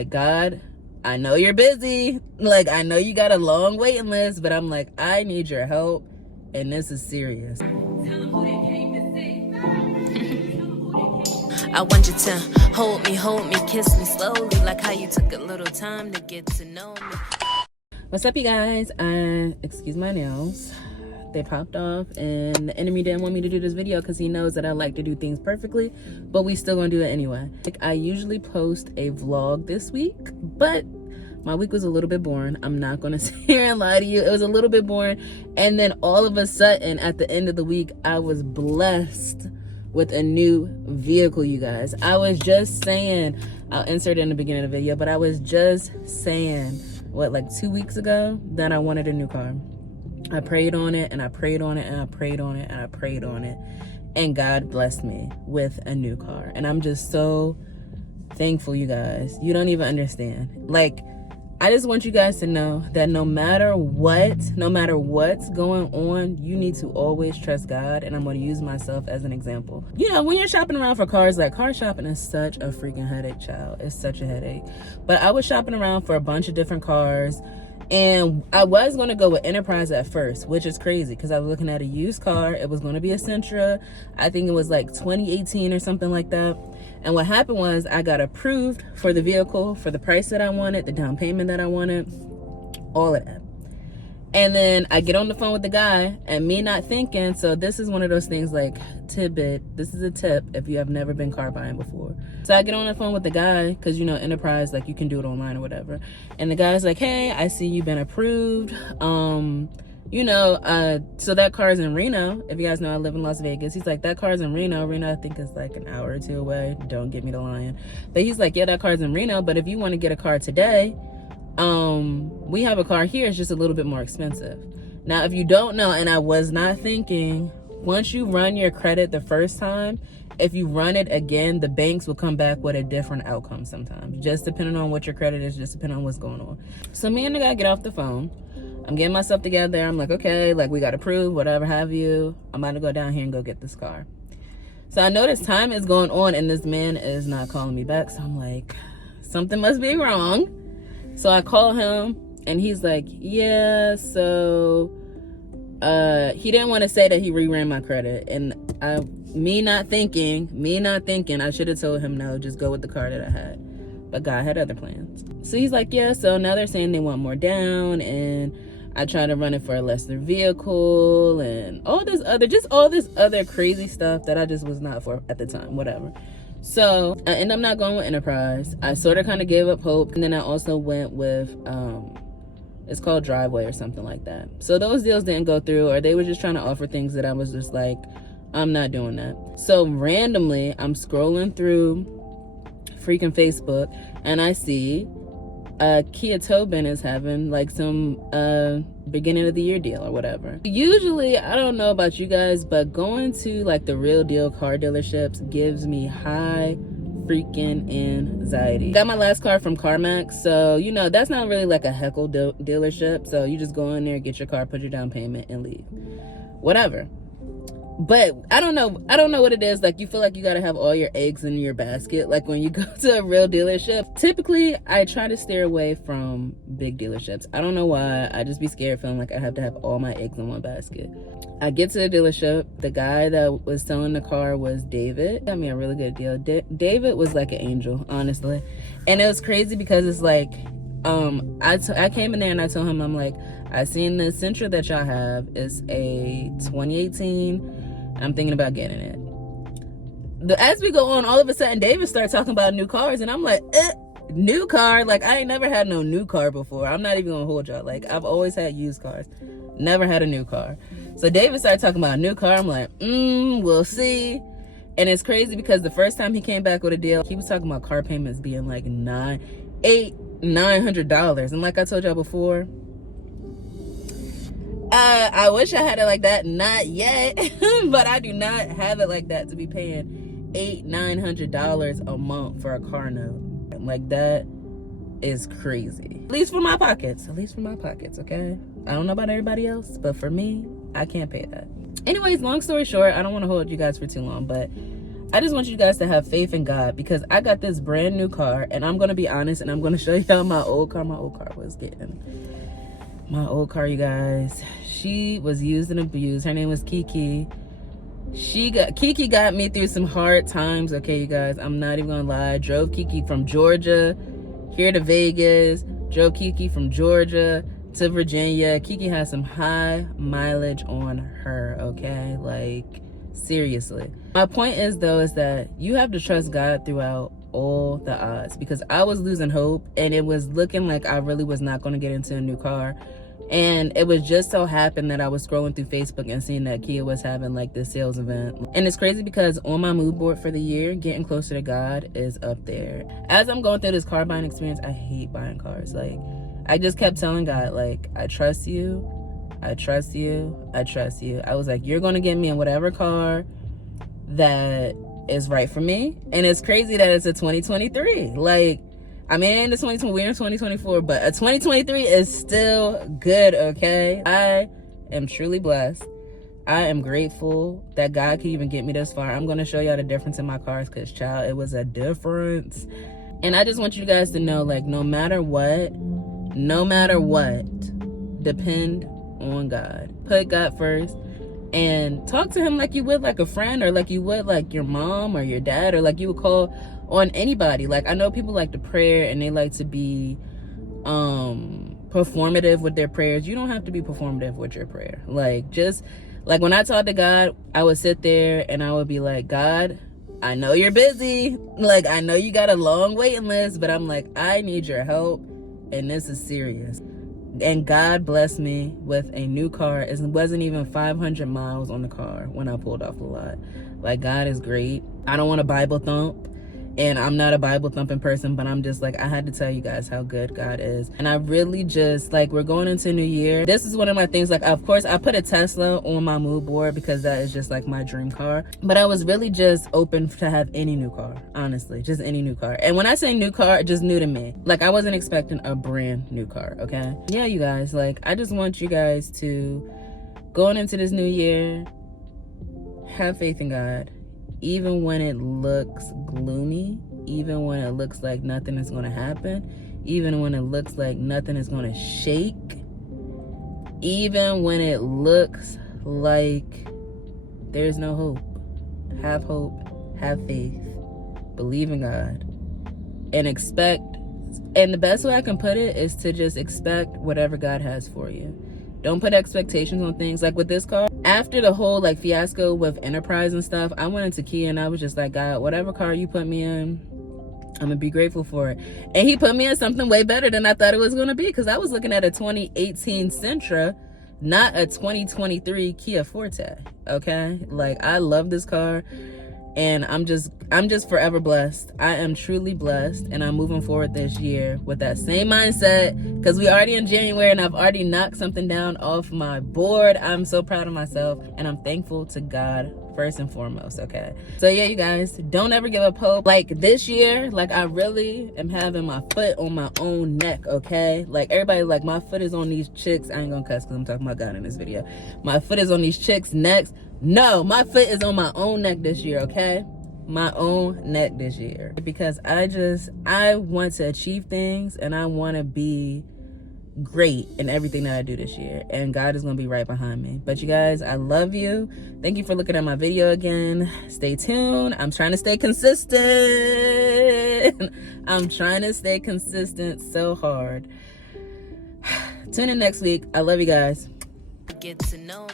Like, God, I know you're busy. Like, I know you got a long waiting list, but I'm like, I need your help, and this is serious. I want you to hold me, kiss me slowly, like how you took a little time to get to know me. What's up, you guys? Excuse my nails. They popped off, and the enemy didn't want me to do this video because he knows that I like to do things perfectly, but we still gonna do it anyway. Like, I usually post a vlog this week, but my week was a little bit boring. I'm not gonna sit here and lie to you. It was a little bit boring, and then all of a sudden, at the end of the week, I was blessed with a new vehicle, you guys. I was just saying, I'll insert it in the beginning of the video, but I was just saying, what, like 2 weeks ago, that I wanted a new car. I prayed on it, and I prayed on it, and I prayed on it, and I prayed on it, and God blessed me with a new car. And I'm just so thankful, you guys. You don't even understand. Like, I just want you guys to know that no matter what's going on, you need to always trust God. And I'm going to use myself as an example. You know, when you're shopping around for cars, like, car shopping is such a freaking headache, child. It's such a headache. But I was shopping around for a bunch of different cars, and I was going to go with Enterprise at first, which is crazy because I was looking at a used car. It was going to be a Sentra. I think it was like 2018 or something like that. And what happened was I got approved for the vehicle for the price that I wanted, the down payment that I wanted, all of that. And then I get on the phone with the guy, and me not thinking, so this is one of those things, like, tidbit, this is a tip if you have never been car buying before. So I get on the phone with the guy, because, you know, Enterprise, like, you can do it online or whatever. And the guy's like, hey, I see you've been approved. You know, so that car's in Reno. If you guys know, I live in Las Vegas. He's like, that car's in Reno. Reno, I think, is like an hour or two away. Don't get me to lying. But he's like, yeah, that car's in Reno. But if you want to get a car today, we have a car here. It's just a little bit more expensive. Now, if you don't know, and I was not thinking, once you run your credit the first time, if you run it again, the banks will come back with a different outcome sometimes, just depending on what your credit is, just depending on what's going on. So me and the guy get off the phone. I'm getting myself together. I'm like, okay, like, we got approved, whatever have you. I'm about to go down here and go get this car. So I notice time is going on, and this man is not calling me back. So I'm like, something must be wrong. So I call him, and he's like, yeah, so he didn't want to say that he reran my credit. And me not thinking, I should have told him, no, just go with the car that I had. But God had other plans. So he's like, yeah, so now they're saying they want more down, and I try to run it for a lesser vehicle, and all this other crazy stuff that I just was not for at the time, whatever. So I end up not going with Enterprise. I sort of kind of gave up hope, and then I also went with it's called Driveway or something like that. So those deals didn't go through, or they were just trying to offer things that I was just like, I'm not doing that. So randomly, I'm scrolling through freaking Facebook, and I see Kia Tobin is having like some beginning of the year deal or whatever. Usually, I don't know about you guys, but going to like the real deal car dealerships gives me high freaking anxiety. Got my last car from CarMax, so you know that's not really like a heckle dealership. So you just go in there, get your car, put your down payment, and leave. Whatever. But I don't know what it is. Like, you feel like you gotta have all your eggs in your basket. Like, when you go to a real dealership, typically I try to steer away from big dealerships. I don't know why. I just be scared, feeling like I have to have all my eggs in one basket. I get to the dealership. The guy that was selling the car was David. Got me a really good deal. David was like an angel, honestly. And it was crazy because it's like, I came in there and I told him, I'm like, I seen the Sentra that y'all have. It's a 2018. I'm thinking about getting it. As we go on, all of a sudden, David started talking about new cars, and I'm like, new car? Like, I ain't never had no new car before. I'm not even gonna hold y'all. Like, I've always had used cars. Never had a new car. So David started talking about a new car. I'm like, we'll see. And it's crazy because the first time he came back with a deal, he was talking about car payments being like $900. And like I told y'all before, I wish I had it like that. Not yet. But I do not have it like that to be paying $800-900 a month for a car note. Like, that is crazy. At least for my pockets. Okay? I don't know about everybody else, but for me, I can't pay that. Anyways, long story short, I don't want to hold you guys for too long, but I just want you guys to have faith in God, because I got this brand new car, and I'm gonna be honest, and I'm gonna show y'all my old car. My old car, you guys, she was used and abused. Her name was Kiki. Kiki got me through some hard times, okay, you guys. I'm not even gonna lie. Drove Kiki from Georgia here to Vegas. Drove Kiki from Georgia to Virginia. Kiki has some high mileage on her, okay? Like, seriously. My point is, though, is that you have to trust God throughout all the odds, because I was losing hope, and it was looking like I really was not going to get into a new car. And it was just so happened that I was scrolling through Facebook and seeing that Kia was having like this sales event. And it's crazy because on my mood board for the year, getting closer to God is up there. As I'm going through this car buying experience, I hate buying cars. Like, I just kept telling God, like, I trust you. I trust you. I trust you. I was like, you're going to get me in whatever car that is right for me. And it's crazy that it's a 2023. Like, I mean, it ain't the 2020, we're in 2024, but a 2023 is still good, okay? I am truly blessed. I am grateful that God could even get me this far. I'm going to show y'all the difference in my cars, because, child, it was a difference. And I just want you guys to know, like, no matter what, depend on God. Put God first. And talk to him like you would like a friend, or like you would like your mom or your dad, or like you would call on anybody. Like, I know people like to pray and they like to be performative with their prayers. You don't have to be performative with your prayer. Like, just like when I talk to God, I would sit there and I would be like, God, I know you're busy. Like, I know you got a long waiting list, but I'm like, I need your help, and this is serious. And God blessed me with a new car. It wasn't even 500 miles on the car when I pulled off the lot. Like, God is great. I don't want to Bible thump, and I'm not a Bible thumping person, but I'm just like, I had to tell you guys how good God is. And I really just, like, we're going into a new year. This is one of my things. Like, of course, I put a Tesla on my mood board because that is just like my dream car. But I was really just open to have any new car, honestly, just any new car. And when I say new car, just new to me. Like, I wasn't expecting a brand new car, okay? Yeah, you guys, like, I just want you guys to, going into this new year, have faith in God. Even when it looks gloomy, even when it looks like nothing is going to happen, even when it looks like nothing is going to shake, even when it looks like there's no hope, have faith, believe in God, and expect. And the best way I can put it is to just expect whatever God has for you. Don't put expectations on things. Like with this car, after the whole like fiasco with Enterprise and stuff, I went into Kia and I was just like, God, whatever car you put me in, I'm gonna be grateful for it. And he put me in something way better than I thought it was gonna be, because I was looking at a 2018 Sentra, not a 2023 Kia Forte. Okay, like, I love this car, and I'm just forever blessed. I am truly blessed, and I'm moving forward this year with that same mindset, because we already in January and I've already knocked something down off my board. I'm so proud of myself, and I'm thankful to God first and foremost, okay? So yeah, you guys, don't ever give up hope. Like, this year, like, I really am having my foot on my own neck, okay? Like, everybody, like, my foot is on these chicks. I ain't gonna cuss because I'm talking about God in this video. My foot is on these chicks' necks. No, my foot is on my own neck this year, okay? My own neck this year. Because I want to achieve things, and I want to be great in everything that I do this year. And God is going to be right behind me. But you guys, I love you. Thank you for looking at my video again. Stay tuned. I'm trying to stay consistent. I'm trying to stay consistent so hard. Tune in next week. I love you guys. Get to know me.